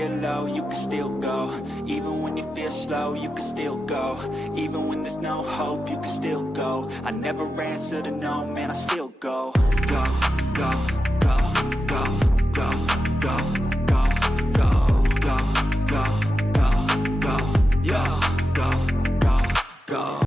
feel low, you can still go. Even when you feel slow, you can still go. Even when there's no hope, you can still go. I never answer to no, man, I still go. Go, go.